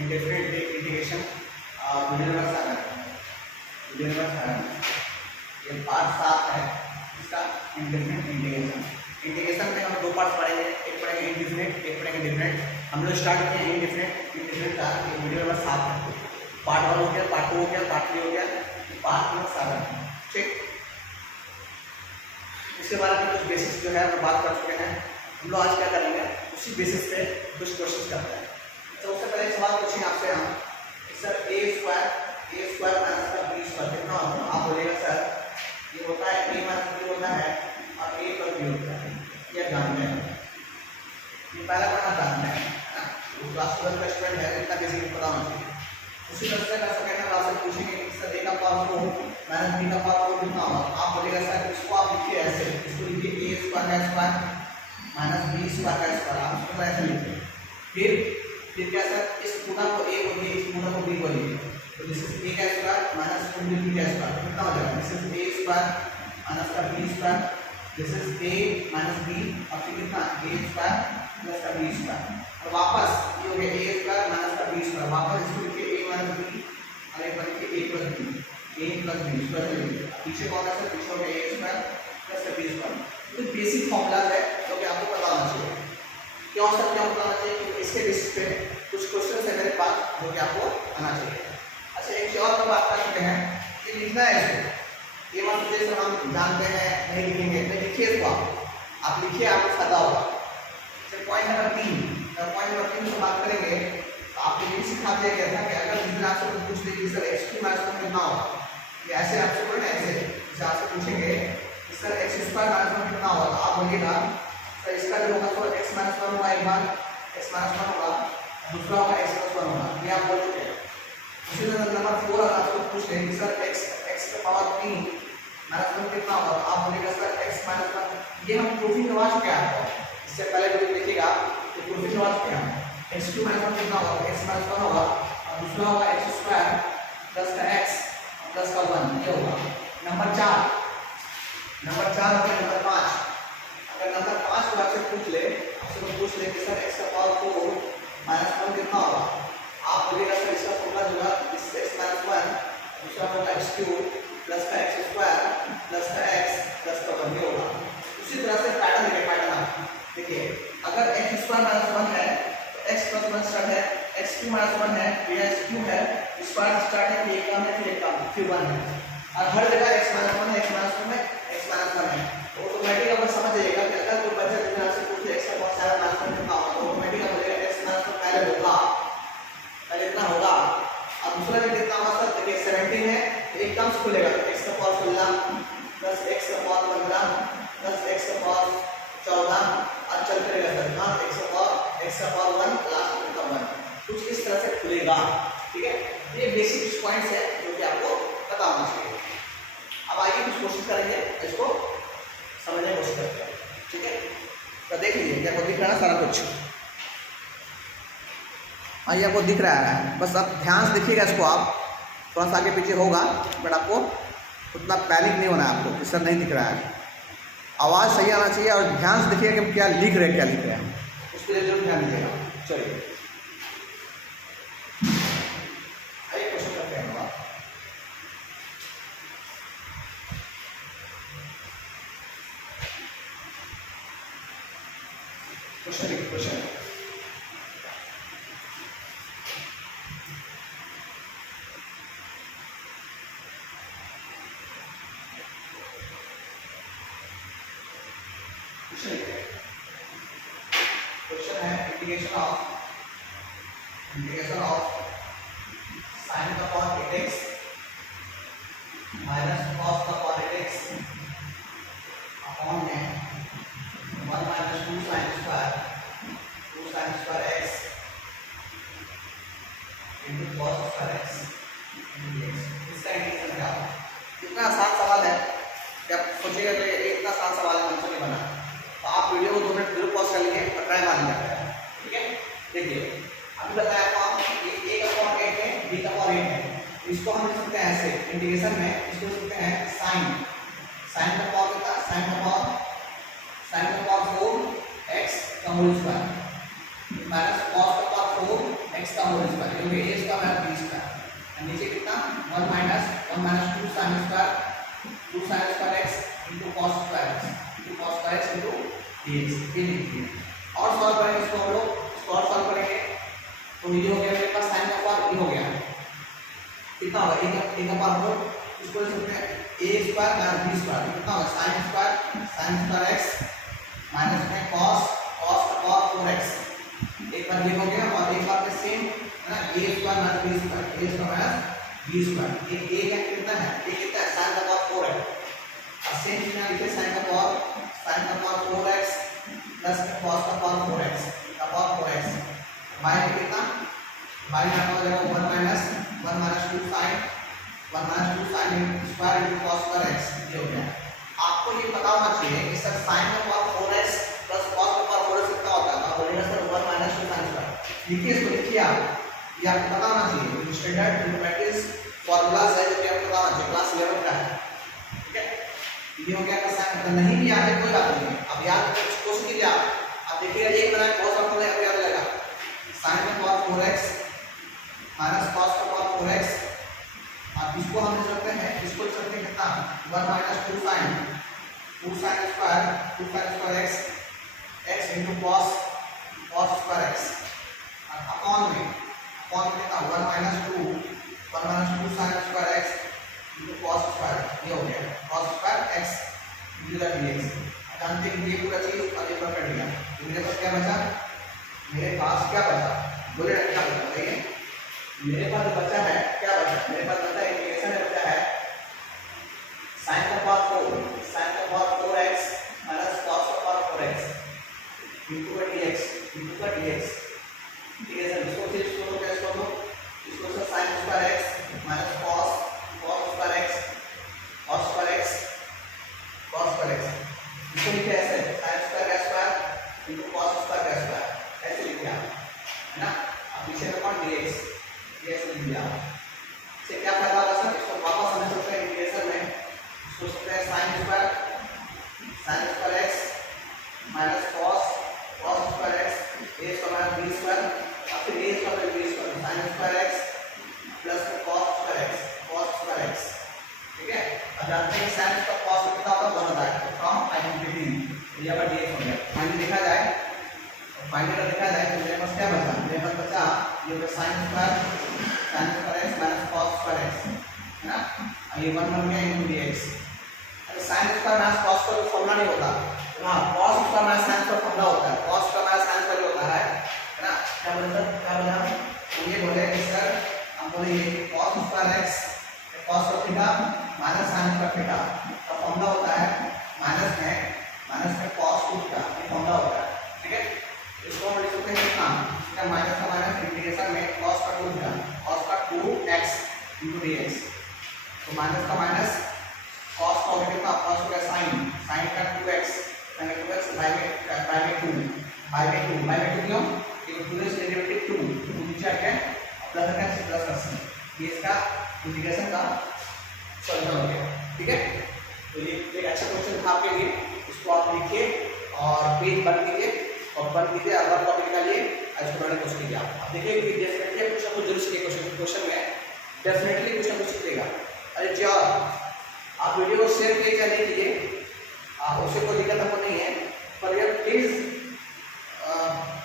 Indefinite integration video number 7 ये part 7 है इसका इंडेफिनेट इंटीग्रेशन। इंटीग्रेशन में हम दो पार्ट पढ़ेंगे, एक पढ़ेंगे इंडेफिनेट, एक पढ़ेंगे डेफिनेट। हम लोग स्टार्ट किए हैं इंडेफिनेट का, वीडियो नंबर 7 है। पार्ट 1 हो गया, पार्ट 2 हो गया, पार्ट 3 हो गया, पार्ट नंबर 7 है। ठीक, इसके बारे में कुछ बेसिस जो है हम बात कर चुके हैं। हम लोग आज क्या करेंगे, उसी बेसिस पे कुछ क्वेश्चन करते हैं। तो उससे पहले एक सवाल पूछेंगे आपसे हम, सर ए स्क्वायर माइनस का बी स्क्वायर कितना होता है? आप बोलिएगा सर ये होता है ए माइनस बी होता है और ए पर बी होता है, ये जानते हैं। ये पहला पढ़ना जानते हैं ना, वो क्लास 12 का स्टूडेंट है, इतना बेसिक पता होना चाहिए। उसी तरह से कर सकते हैं, आपसे पूछेंगे सर ए का पावर 4 माइनस बी का पावर 4 कितना होगा? आप बोलिएगा सर इसको आप लिखिए ऐसे, इसको लिखिए ए स्क्वायर का स्क्वायर माइनस बी स्क्वायर का स्क्वायर, आप इसको ऐसे लिखिए। फिर क्या सर, इस गुना को ए बोलिए, इस गुना को बी बोलिए, तो दिस इज ए का स्क्वायर माइनस बी का स्क्वायर कितना हो जाएगा? This is A square minus का B square, this is A minus B और फिर कितना ए स्क्वायर प्लस का बी स्क्वायर, और वापस ये हो गया ए स्क्वायर माइनस का बी स्क्वायर, वापस इसको लिखिए ए माइनस बी और एक बार लिखिए ए प्लस बी स्क्वायर लिखिए। पीछे कौन है सर? पीछे हो गया ए स्क्वायर प्लस का बी स्क्वायर। तो बेसिक फॉर्मूला है जो कि आपको पता होना चाहिए। क्यों सर, क्या पता होना चाहिए? क्योंकि इसके बेसिस पे कुछ क्वेश्चन है मेरे पास जो कि आपको आना चाहिए। अच्छा, एक और बात कर चुके हैं कि लिखना है इसको, ये मान लीजिए सर हम जानते हैं नहीं लिखेंगे, नहीं लिखिए इसको, आप लिखिए, आपको फायदा होगा। पॉइंट नंबर 3 से बात करेंगे तो आपको ये सिखा दिया गया था कि अगर जितना आपसे कुछ पूछ लीजिए सर x2 माइनस 1 कितना होगा, ये ऐसे आपसे बोले ऐसे, जैसे आपसे पूछेंगे सर x स्क्वायर माइनस 1 कितना होगा, तो आप बोलिएगा सर इसका जो होगा तो x माइनस 1 होगा, एक बार x माइनस 1 होगा, दूसरा होगा x प्लस 1 होगा, ये आप बोल चुके हैं। उसी तरह नंबर 4 अगर आपको पूछ लें कि सर x का पावर 3 माइनस 1 कितना होगा, तो आप बोलिएगा सर x माइनस 1, ये हम प्रूफिंग करवा चुके हैं आपको, इससे पहले वीडियो देखिएगा तो प्रूफिंग करवा चुके हैं। x2 माइनस 1 कितना होगा? x माइनस 1 होगा और दूसरा होगा x स्क्वायर प्लस का x प्लस का 1, ये होगा। नंबर 4 और नंबर 5, अगर नंबर 5 को आपसे पूछ ले कि सर x का पावर 4 माइनस 1 कितना होगा, आप बोलिएगा सर इसका फॉर्मूला जो है x माइनस 1, दूसरा होगा x3 प्लस का x स्क्वायर प्लस का x प्लस का 1, ये होगा। उसी तरह से पैटर्न देखिए, अगर x स्क्वायर माइनस 1 है तो x प्लस 1 स्टार्ट है, x2 माइनस 1 है तो यह x3 है, स्क्वायर स्टार्ट है, एक काम है फिर एक काम फिर 1 है, और हर जगह x माइनस 1 है, x माइनस 1 है, x माइनस 1 है। तो ऑटोमेटिक आप समझ जाइएगा कि अगर कोई बच्चा जितना से पूछे x का बहुत सारा माइनस 1 कितना होगा, तो ऑटोमेटिक आप बोलेगा x माइनस 1 पहले इतना होगा, और दूसरा भी कितना होगा सर? देखिए 17 है, एक टर्म्स खुलेगा तो x का पावर 16 प्लस x का पावर 15 प्लस x का पावर 14 और चलते रहेगा सर, हाँ x का पावर 1 लास्ट का 1, कुछ इस तरह से खुलेगा। ठीक है, ये बेसिक पॉइंट्स है जो कि आपको पता होना चाहिए। अब आइए कुछ कोशिश करेंगे, इसको समझने की कोशिश करते हैं। ठीक है, तो देख लीजिए क्या आपको दिख रहा है सारा कुछ, आइए आपको दिख रहा है, बस अब ध्यान से देखिएगा इसको, आप थोड़ा सा आगे पीछे होगा बट आपको उतना पैनिक नहीं होना है आपको कि सर नहीं दिख रहा है, आवाज़ सही आना चाहिए और ध्यान से देखिए कि हम क्या लिख रहे हैं, उसके लिए जरूर ध्यान दीजिएगा। चलिए आइए क्वेश्चन करते हैं। क्वेश्चन है इंटीग्रेशन ऑफ sin का पावर 8x माइनस cos का पावर 8x अपॉन में 1 minus 2 sin square x into cos square x dx। इसका इंटीग्रेशन क्या होगा? इतना आसान सवाल है कि आप सोचिएगा कि इतना आसान सवाल है, हमसे नहीं बना, तो आप वीडियो को 2 मिनट जरूर पॉज कर लीजिए और ट्राई मार लीजिए। ठीक है, देखिए अभी बताया आपको ये a का पावर 8 है, b का पावर 8 है, इसको हम लिख सकते हैं ऐसे इंटीग्रेशन में, इसको लिख सकते हैं sin का पावर कितना? sin का पावर 4 x का होल स्क्वायर माइनस cos का पावर 4 x का होल स्क्वायर, क्योंकि a square minus b square, नीचे कितना 1 minus 2 sin square, 2 sin square x into cos square x into dx, ये लिखिए। और सॉल्व करेंगे इसको हम लोग, इसको और सॉल्व करेंगे तो ये हो गया मेरे पास sin का पावर ये हो गया कितना होगा a का पावर, इसको लिख सकते हैं a square minus b square, कितना होगा sin स्क्वायर x माइनस में cos का पावर 4x, एक बार ये हो गया और एक बार सेम है ना, a square minus b square, a square minus b square, एक a का कितना है, a कितना है sin का पावर 4 है, और सेम चीज लिखिए sin का पावर 4x प्लस cos का पावर 4x का पावर 4x, y में कितना, y में हो जाएगा 1 minus 2 sin square into cos square x, ये हो गया। आपको ये पता होना चाहिए कि सर sin का पावर 4x प्लस cos का पावर 4x कितना होता है, आप बोलेंगे सर 1 माइनस 2 sin स्क्वायर, लिखिए इसको, लिखिए आप, ये आपको पता होना चाहिए, स्टैंडर्ड मैथमेटिक्स फॉर्मूलाज है जो कि आपको पता होना चाहिए, क्लास 11 का है, ठीक है। ये हो गया आपका sin, मतलब नहीं भी याद है कोई बात नहीं, अब याद कोशिश कीजिए आप देखिएगा एक बनाए बहुत सारा फॉर्मूला आपको याद रहेगा, sin का पावर 4x माइनस cos का पावर 4x, अब इसको हम लिख सकते हैं, इसको लिख सकते हैं कितना 1 minus 2 sin square x into cos square x, upon में कितना 1 minus 2 sin square x into cos square, ये हो गया cos square x into the dx। जानते हैं ये पूरा चीज और ये पूरा कर लिया, तो मेरे पास क्या बचा, बोले क्या बचा, देखिए मेरे पास बचा है, क्या बचा, मेरे पास बचा इंटीग्रेशन में बचा है sin का पावर 4x माइनस cos का पावर 4x into का dx, इंटीग्रेशन इसको फिर इसको क्या इसको से sin square x minus cos square x इसको लिखे ऐसे sin square into cos square, ऐसे लिखे आप, है ना। अब पीछे में कौन dx, ये ऐसे लिख दिया, इससे क्या फायदा होगा सर, इसको वापस समझ सकते हैं इंटीग्रेशन में, इसको सकते हैं sin square x minus cos square x, a square b square, और फिर a square b square, sin square x plus cos square x, ठीक है। अब जानते हैं sin का cos कितना होता है, 1 होता है, फ्रॉम आइडेंटिटी ये पर dx हो गया। फाइनली देखा जाए तो मेरे पास क्या बचा, मेरे पास बचा ये sin square x minus cos square x, है ना, ये 1 बन गया into dx। अरे sin स्क्वायर माइनस cos का फॉर्मूला नहीं होता, हां cos स्क्वायर माइनस sin का फॉर्मूला होता है, cos स्क्वायर माइनस sin का होता है ना, क्या बोलते हैं, क्या बोला तो ये बोले कि सर हम बोले ये cos स्क्वायर x cos का थीटा माइनस sin का थीटा का फॉर्मूला होता है माइनस में cos थीटा, ये फॉर्मूला होता है, ठीक है। इसको हम लिख सकते हैं कितना, इसका माइनस का माइनस इंटीग्रेशन में cos का 2x into dx, तो माइनस का माइनस cos का होगा कितना, cos का sin का 2x बाय में 2 क्यों, ये 2x डेरिवेटिव 2 नीचे आ गया प्लस का sin, ये इसका इंटीग्रेशन का सॉल्यूशन हो गया, ठीक है। तो ये एक अच्छा क्वेश्चन था आपके लिए, इसको आप लिखिए और पेज बंद कीजिए अगर टॉपिक निकालिए और इसको बड़े क्वेश्चन कीजिए। आप देखिए कि डेफिनेटली कुछ ना कुछ जरूर सीखिए, क्वेश्चन में डेफिनेटली कुछ ना कुछ सीखिएगा। अरे जी आप वीडियो को शेयर कीजिए या नहीं कीजिए, उससे कोई दिक्कत आपको नहीं है, पर यार प्लीज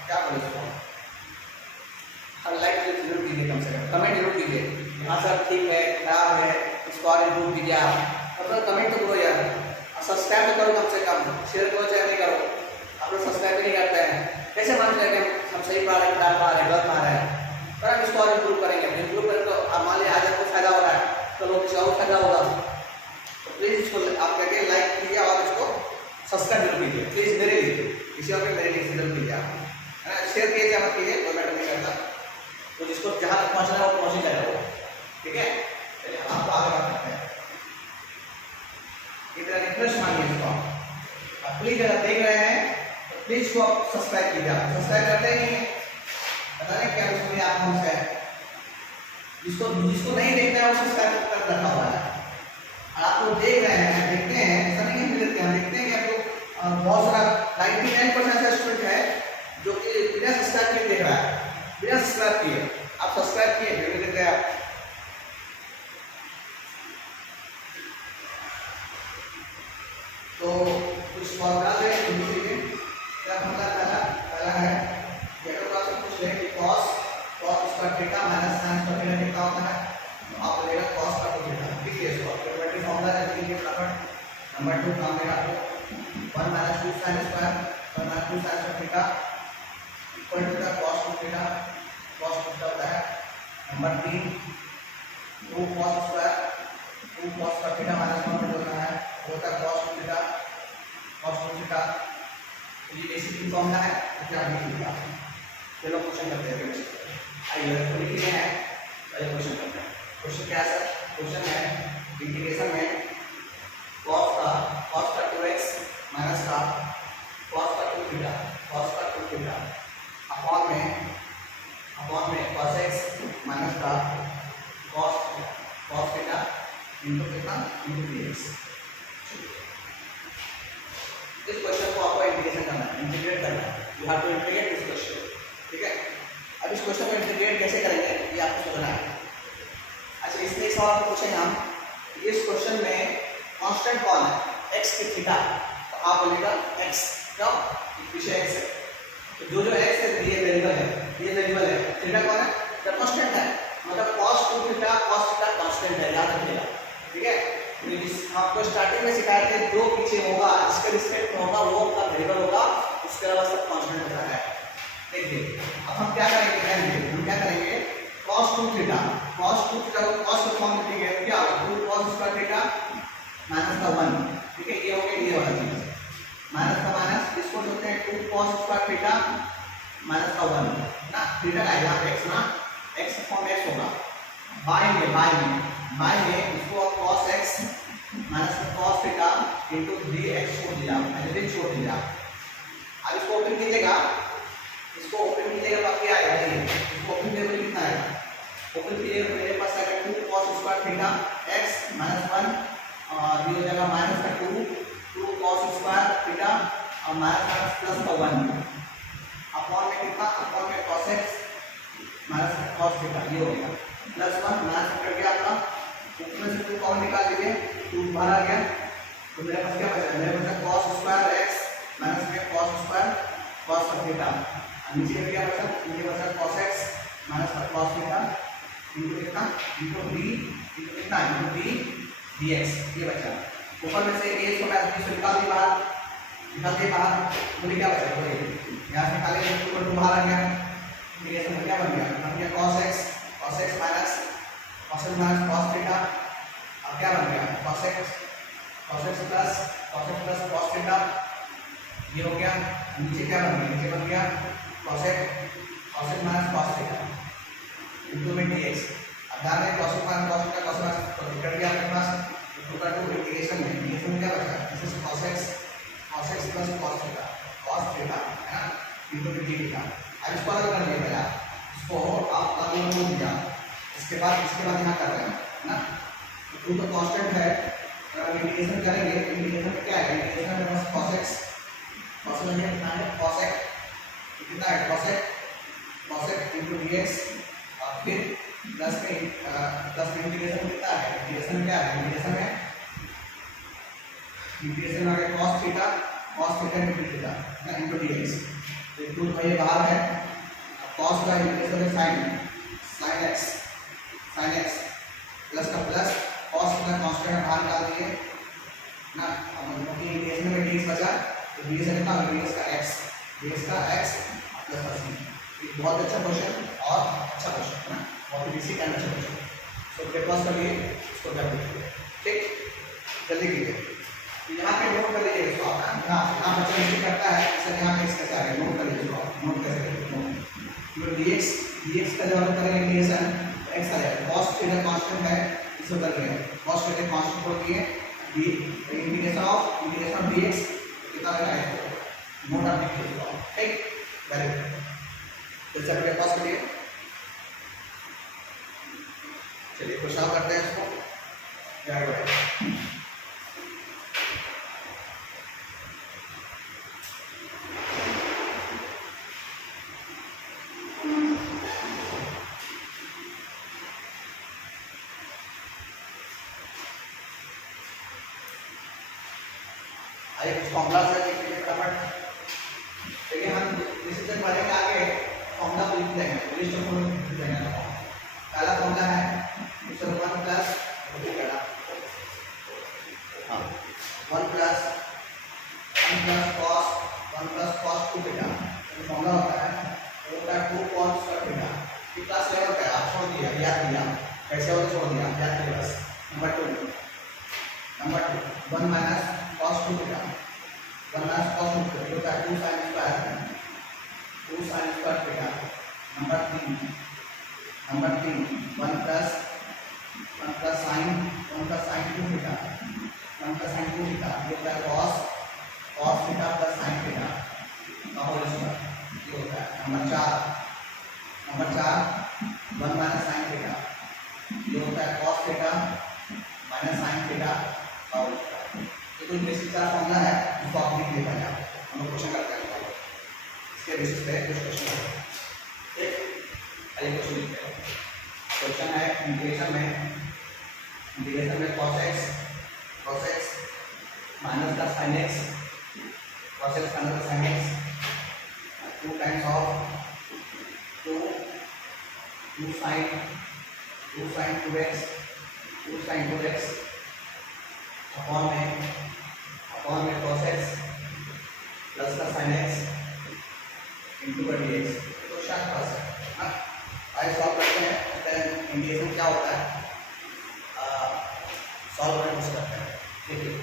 क्या बोले इसको, लाइक जरूर कीजिए, कम से कम कमेंट जरूर कीजिए, हाँ सर ठीक है खराब है इसको और इम्प्रूव कीजिए आप, मतलब कमेंट तो करो यार, सब्सक्राइब तो करो कम से कम, शेयर करो चाहे नहीं करो, आप लोग सब्सक्राइब नहीं करते हैं, कैसे मान लेते हैं हम सही पढ़ा रहे हैं, खराब पढ़ा रहे हैं, गलत पढ़ा रहे हैं, पर हम इसको और इम्प्रूव करेंगे, इम्प्रूव करें तो आप मान लिया आज आपको फायदा हो रहा है तो लोग किसी और फायदा होगा, तो प्लीज़ इसको आप कहते हैं लाइक कीजिए और इसको सब्सक्राइब जरूर कीजिए, प्लीज़ मेरे लिए, किसी और मेरे लिए जरूर कीजिए आप, है ना, शेयर कीजिए मत कीजिए, कोई मैटर नहीं करता, तो जिसको जहाँ तक पहुँचना है वो पहुँच ही जाएगा, ठीक है। चलिए आप आगे बात करते हैं, इतना इंटरेस्ट मानिए इसको आप प्लीज़ अगर देख रहे हैं तो प्लीज़ इसको आप सब्सक्राइब कीजिए, आप सब्सक्राइब करते ही नहीं है, पता नहीं क्या उसमें आप हमसे है, जिसको नहीं देखना है वो सब्सक्राइब कर रखा हुआ है, और आप लोग देख रहे हैं देखते हैं, ऐसा नहीं है देखते हैं, देखते हैं कि आप लोग बहुत सारा 99% ऐसा स्टूडेंट है जो कि बिना सब्सक्राइब के देख रहा है, बिना सब्सक्राइब किए। आप सब्सक्राइब किए वीडियो देख रहे हैं। तो कुछ फॉर्मूला है हिंदी के, क्या फॉर्मूला पहला है कि अगर तो आपसे पूछ ले कि cos square theta minus sin square theta कितना होता है, तो आप लेगा cos का थीटा। ठीक है, इसको ऑटोमेटिक फॉर्मूला है, लिखिए फटाफट। नंबर 2 काम में आपको 1 minus 2 sin square 1 minus 2 sin square theta equal to the cos theta होता है। नंबर 3 2 cos स्क्वायर 2 cos का थीटा माइनस 1 होता है, होता है cos थीटा ये बेसिक फॉर्मूला है। क्या लिखिएगा, चलो क्वेश्चन करते हैं। आइए तो लिखते हैं, पहले क्वेश्चन करते हैं। क्वेश्चन क्या है सर? क्वेश्चन है इंटीग्रेशन में cos का 2x माइनस का cos का 2 थीटा अपॉन में cos x माइनस का cos थीटा इनटू कितना इनटू dx। इस क्वेश्चन को आपको इंटीग्रेशन करना है, इंटीग्रेट करना है। You have to integrate this question. ठीक है, अब इस क्वेश्चन को इंटीग्रेट कैसे करेंगे ये आपको समझना है। अच्छा, इसमें एक सवाल पूछेंगे हम, इस क्वेश्चन में कांस्टेंट कौन है? x की थीटा, तो आप बोलेगा x क्यों? पीछे x है, तो जो x है ये वेरिएबल है, थीटा कौन है? तो कांस्टेंट है, मतलब cos 2 थीटा कांस्टेंट है, याद रखिएगा। ठीक है, आपको स्टार्टिंग में सिखाए थे दो पीछे होगा, इसके रिस्पेक्ट में होगा, वो आपका वेरिएबल होगा, उसके अलावा सब कांस्टेंट होता है। देखिए अब हम क्या करेंगे, हम क्या करेंगे cos 2 थीटा को cos के फॉर्म में लिखेंगे, क्या होगा 2 cos स्क्वायर थीटा माइनस का 1। ठीक है, ये हो गया ये वाला चीज, माइनस का माइनस, इसको लिखते हैं 2 cos स्क्वायर थीटा माइनस का 1 ना, थीटा का यहाँ पे x ना, x फॉर्म x होगा, बाय में इसको cos x minus cos theta into dx छोड़ दिया, मैंने छोड़ दिया। अब इसको ओपन कीजिएगा, तो क्या आएगा? ये इसको ओपन कीजिएगा, कितना आएगा? ओपन कीजिएगा तो मेरे पास आएगा 2 cos square theta x minus 1 और ये हो जाएगा माइनस का 2 cos स्क्वायर थीटा और माइनस प्लस का 1 अपॉन में कितना, अपॉन में cos x minus cos theta, ये हो गया प्लस 1 माइनस कर दिया आपका, ऊपर से 2 कॉमन निकाल दीजिए, 2 बाहर आ गया, तो मेरे पास क्या बचा? मेरे पास cos स्क्वायर x माइनस में cos स्क्वायर cos थीटा, नीचे क्या बचा? नीचे बचा cos x minus cos theta into कितना इनटू d इनटू कितना इनटू d dx, ये बचा। ऊपर में से a को मैं इसको निकाल दिए बाहर, मुझे क्या बचा? तो यहाँ से निकाले ऊपर 2 बाहर आ गया, ये सब क्या बन गया cos x minus cos theta, अब क्या बन गया cos x plus cos theta, ये हो गया। नीचे क्या बन गया? नीचे बन गया cos x minus cos theta into में dx। अब ध्यान दें cos x minus cos theta तो कट गया आपके पास, इनटू का 2 इंटीग्रेशन में क्या बचा? This is cos x plus cos theta है ना इनटू d थीटा। अब इसको अलग कर लिया, इसको आप अलग कर दिया, इसके बाद यहाँ कर रहे हैं ना, तो 2 तो कांस्टेंट है, अगर इंटीग्रेशन करेंगे इंटीग्रेशन में क्या है? इंटीग्रेशन में बस cos x में कितना है cos x कितना है cos x इनटू dx और फिर प्लस में इंटीग्रेशन कितना है? इंटीग्रेशन क्या है? इंटीग्रेशन आ गया cos थीटा इनटू थीटा ना इनटू dx, तो 2 तो ये बाहर है, cos का इंटीग्रेशन है sin x प्लस का प्लस cos का कांस्टेंट बाहर निकाल दिए ना, अब क्योंकि इंटीग्रेशन में dx बचा, तो dx कितना होगा? dx का x प्लस का c। एक बहुत अच्छा क्वेश्चन और अच्छा क्वेश्चन है ना, बहुत ही बेसिक एंड अच्छा क्वेश्चन। तो ब्रेकफास्ट कर लिए, इसको कर लीजिए, ठीक, जल्दी कीजिए। तो यहाँ पे नोट कर लीजिए इसको आप, यहाँ बच्चा नीचे करता है, सर यहाँ पे कैसे आ रहा है, नोट कर लीजिए आप, नोट कैसे dx का जब करेंगे इंटीग्रेशन x आ जाएगा, cos थीटा कांस्टेंट है, इसको कर लिए cos थीटा कांस्टेंट को किए इंटीग्रेशन ऑफ dx कितना आएगा? नोट आप लिख लीजिए, ठीक, वेरी गुड। तो चलिए पास करिए, चलिए क्वेश्चन करते हैं इसको, वेरी गुड। आइए कुछ फॉर्मूला से लिखिए फटाफट। देखिए हम इसी से पढ़ेंगे आगे, फॉर्मूला को लिख देंगे, लिस्ट ऑफ लिख देंगे। पहला फॉर्मूला है मिस्टर 1 प्लस हाँ 1 प्लस cos 2 थीटा। फॉर्मूला होता है वो होता है 2 cos स्क्वायर थीटा। ये क्लास लेवल का है, आप छोड़ दिया, याद किया कैसे होता छोड़ दिया, याद किया बस। Number 2 1 minus cos 2 theta, 1 minus cos 2 theta होता है 2 sin square theta. Number 3 1 plus sin 2 theta, 1 plus sin 2 theta ये होता है cos theta plus sin theta का होल स्क्वायर, ये होता है। नंबर 4 1 माइनस sin थीटा ये होता है cos theta minus sin theta का होल स्क्वायर। ये कोई बेसिक का फॉर्मूला है जिसको आप लिख लेते हैं, हम लोग क्वेश्चन करते हैं इसके बेसिस पे कुछ क्वेश्चन है। ठीक, आइए क्वेश्चन लिखते हैं। क्वेश्चन है इंटीग्रेशन में cos x माइनस का sin x, cos x minus का sin x 2 times of 2 sin 2x upon में cos x प्लस का sin x इंटू का dx। तो शायद पास है। आइए सॉल्व करते हैं। इंटीग्रेशन क्या होता है, सॉल्व करने की कोशिश करते हैं। देखिए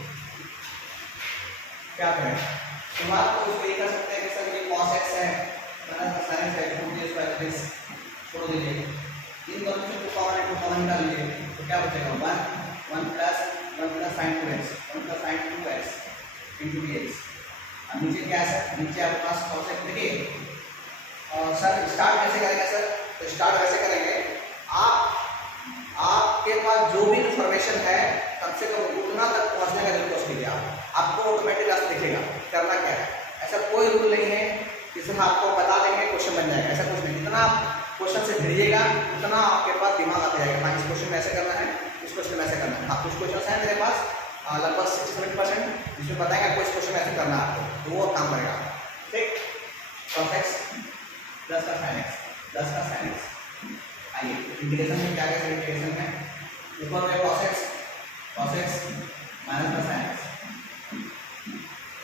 क्या करें, शुरुआत तो उसको ये कर सकते हैं कि सर ये cos x है माइनस sin x है, छोड़ दीजिए। इन दोनों से कॉमन निकाल लीजिए तो क्या बचेगा 1 plus sin 2x into dx। अब नीचे क्या है सर, नीचे आपके पास cos x। देखिए सर स्टार्ट कैसे करेंगे सर, तो स्टार्ट वैसे करेंगे, आपके पास जो भी इंफॉर्मेशन है कम से कम उतना तक पहुंचने का जरूर कोशिश कीजिए। आपको ऑटोमेटिक रास्ता दिखेगा। करना क्या है, ऐसा कोई रूल नहीं है कि सिर्फ आपको बता देंगे क्वेश्चन बन जाएगा, ऐसा कुछ नहीं। जितना आप क्वेश्चन से भिड़िएगा उतना आपके पास दिमाग आता जाएगा। हाँ इस क्वेश्चन में ऐसे करना है, इस क्वेश्चन में ऐसे करना है। हाँ कुछ क्वेश्चन है मेरे पास लगभग 60-70% जिसमें बताएंगे आपको इस क्वेश्चन में ऐसे करना है आपको, तो वो काम करेगा। ठीक, cos x प्लस का sin x। आइए इंटीग्रेशन में क्या करेंगे, इंटीग्रेशन में ऊपर में cos x माइनस का sin x।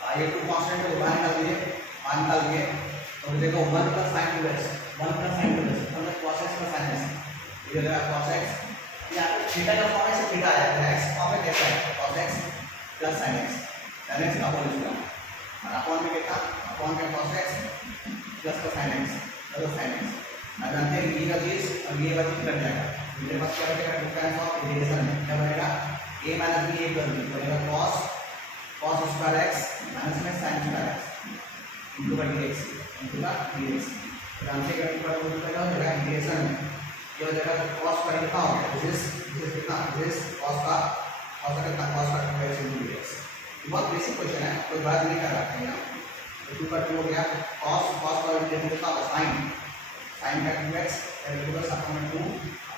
आइए टू कांस्टेंट को बाहर निकाल दिए तो देखो 1 प्लस sin 2x मतलब cos x plus sin x, ये हो जाएगा cos x। या थीटा का फॉर्म से थीटा आया, x फॉर्म में कैसा है cos x plus sin x का होल स्क्वायर, और अपॉन में क्या था, अपॉन में cos x प्लस का sin x मतलब sin x। अब जानते हैं ये वाली चीज और ये वाली कट जाएगा, मेरे पास क्या बचेगा डिफरेंस ऑफ इंटीग्रेशन में क्या बनेगा a minus b a plus b बनेगा cos स्क्वायर x माइनस में sin स्क्वायर x इंटू का dx। जानते हैं क्या हो जाएगा इंटीग्रेशन में ये हो जाएगा cos का कितना हो गया, दिस कितना cos का x इंटू dx। बहुत बेसिक क्वेश्चन है, कोई बात नहीं कर रहा है यहाँ। तो 2 का 2 हो गया, cos का इंटीग्रेशन कितना होगा sin का 2x equal to 2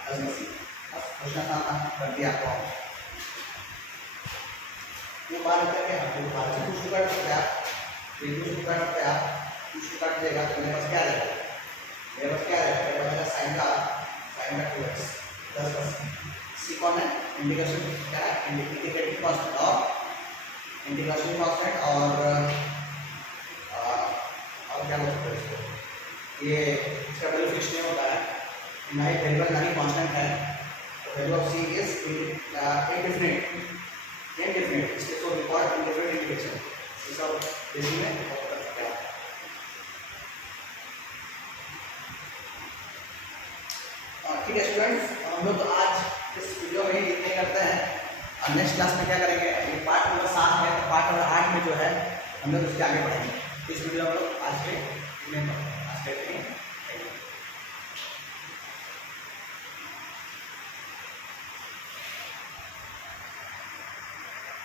plus c। बस क्वेश्चन आसान कर दिया आपको। ये बात करके आपको बात से कुछ कर सकते हैं आप, कुछ कर सकते हैं आप, कुछ काट देगा तो मेरे पास क्या रहेगा, मेरे पास sin का 2x प्लस c कौन है, इंटीग्रेशन क्या है, इंटीग्रेटिंग कांस्टेंट और इंटीग्रेशन कांस्टेंट और क्या बोल सकते हैं इसको, ये इसका वैल्यू फिक्स नहीं होता है, ना ही वेरिएबल ना ही कांस्टेंट है। तो value of c is indefinite, इसको रिकॉर्ड इंडेफिनिट इंटीग्रेशन ये सब बेसिक में कर सकते हैं। ठीक है स्टूडेंट्स, हम लोग आज इस वीडियो में ही इतने करते हैं। और नेक्स्ट क्लास में क्या करेंगे, ये पार्ट नंबर 7 है, तो पार्ट नंबर 8 में जो है हम लोग उसके आगे बढ़ेंगे। इस वीडियो में हम लोग आज के